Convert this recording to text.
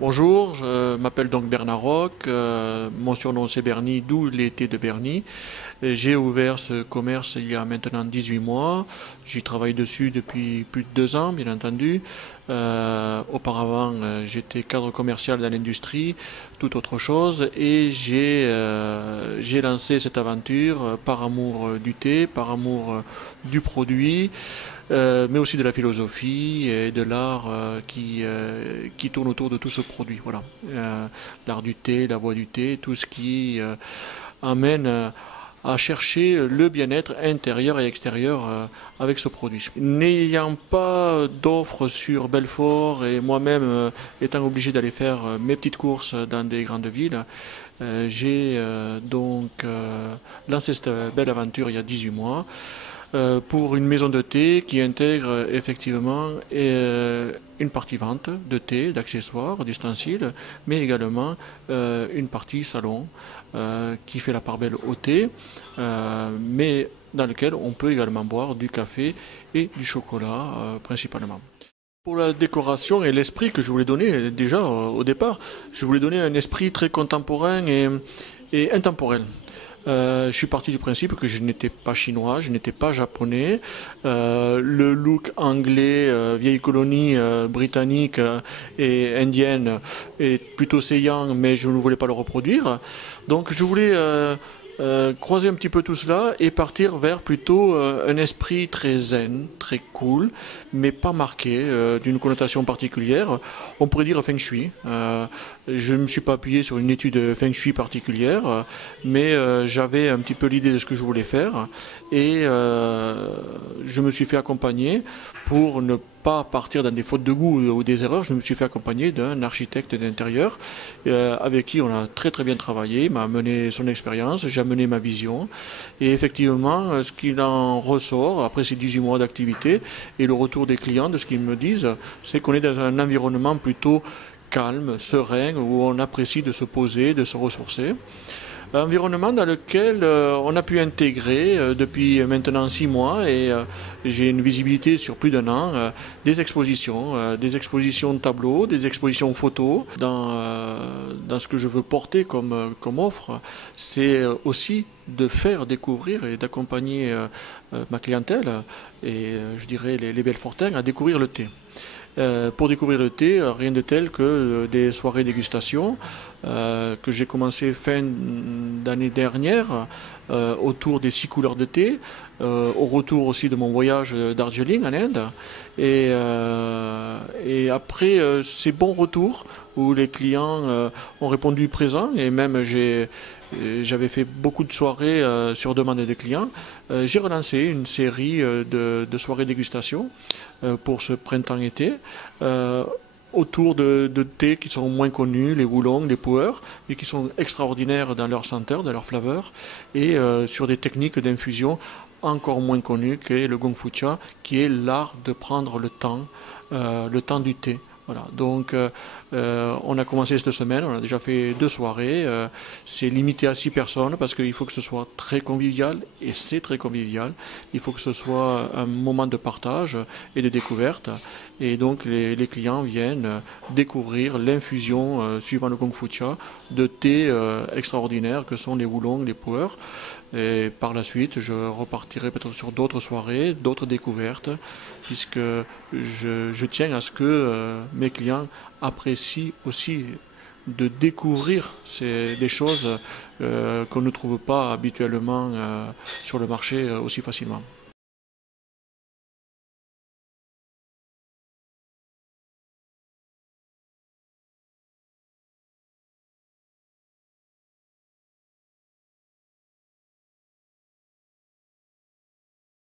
Bonjour, je m'appelle donc Bernard Roch, mon surnom c'est Bernie, d'où l'été de Bernie. J'ai ouvert ce commerce il y a maintenant 18 mois, j'y travaille dessus depuis plus de 2 ans bien entendu. Auparavant j'étais cadre commercial dans l'industrie, tout autre chose, et j'ai lancé cette aventure par amour du thé, par amour du produit, mais aussi de la philosophie et de l'art qui tourne autour de tout ce produit. Voilà. L'art du thé, la voix du thé, tout ce qui amène à chercher le bien-être intérieur et extérieur avec ce produit. N'ayant pas d'offres sur Belfort et moi-même étant obligé d'aller faire mes petites courses dans des grandes villes, j'ai donc lancé cette belle aventure il y a 18 mois pour une maison de thé qui intègre effectivement une partie vente de thé, d'accessoires, d'ustensiles, mais également une partie salon qui fait la part belle au thé, mais dans lequel on peut également boire du café et du chocolat principalement. Pour la décoration et l'esprit que je voulais donner déjà au départ, je voulais donner un esprit très contemporain et intemporel. Je suis parti du principe que je n'étais pas chinois, je n'étais pas japonais. Le look anglais, vieille colonie britannique et indienne est plutôt saillant, mais je ne voulais pas le reproduire. Donc je voulais croiser un petit peu tout cela et partir vers plutôt un esprit très zen, très cool, mais pas marqué d'une connotation particulière. On pourrait dire feng shui. Je ne me suis pas appuyé sur une étude feng shui particulière, mais j'avais un petit peu l'idée de ce que je voulais faire et je me suis fait accompagner pour ne pas partir dans des fautes de goût ou des erreurs. Je me suis fait accompagner d'un architecte d'intérieur avec qui on a très très bien travaillé. Il m'a amené son expérience, j'ai amené ma vision et effectivement ce qu'il en ressort après ces 18 mois d'activité et le retour des clients de ce qu'ils me disent, c'est qu'on est dans un environnement plutôt calme, serein, où on apprécie de se poser, de se ressourcer. Un environnement dans lequel on a pu intégrer depuis maintenant 6 mois et j'ai une visibilité sur plus d'1 an, des expositions de tableaux, des expositions photos. Dans ce que je veux porter comme offre, c'est aussi de faire découvrir et d'accompagner ma clientèle et je dirais les Belfortains à découvrir le thé. Pour découvrir le thé, rien de tel que des soirées dégustation que j'ai commencé fin d'année dernière autour des 6 couleurs de thé, au retour aussi de mon voyage Darjeeling en Inde. Et après ces bons retours où les clients ont répondu présent et même j'avais fait beaucoup de soirées sur demande des clients. J'ai relancé une série de soirées dégustation pour ce printemps-été autour de thés qui sont moins connus, les oolongs, les pu'er, mais qui sont extraordinaires dans leur senteur, dans leur flaveur, et sur des techniques d'infusion encore moins connues qu'est le gongfu-cha, qui est l'art de prendre le temps du thé. Voilà, donc on a commencé cette semaine, on a déjà fait 2 soirées, c'est limité à 6 personnes parce qu'il faut que ce soit très convivial et c'est très convivial, il faut que ce soit un moment de partage et de découverte et donc les clients viennent découvrir l'infusion suivant le Kung Fu Cha de thé extraordinaires que sont les oolongs, les pu'er et par la suite je repartirai peut-être sur d'autres soirées, d'autres découvertes puisque je tiens à ce que mes clients apprécient aussi de découvrir des choses qu'on ne trouve pas habituellement sur le marché aussi facilement.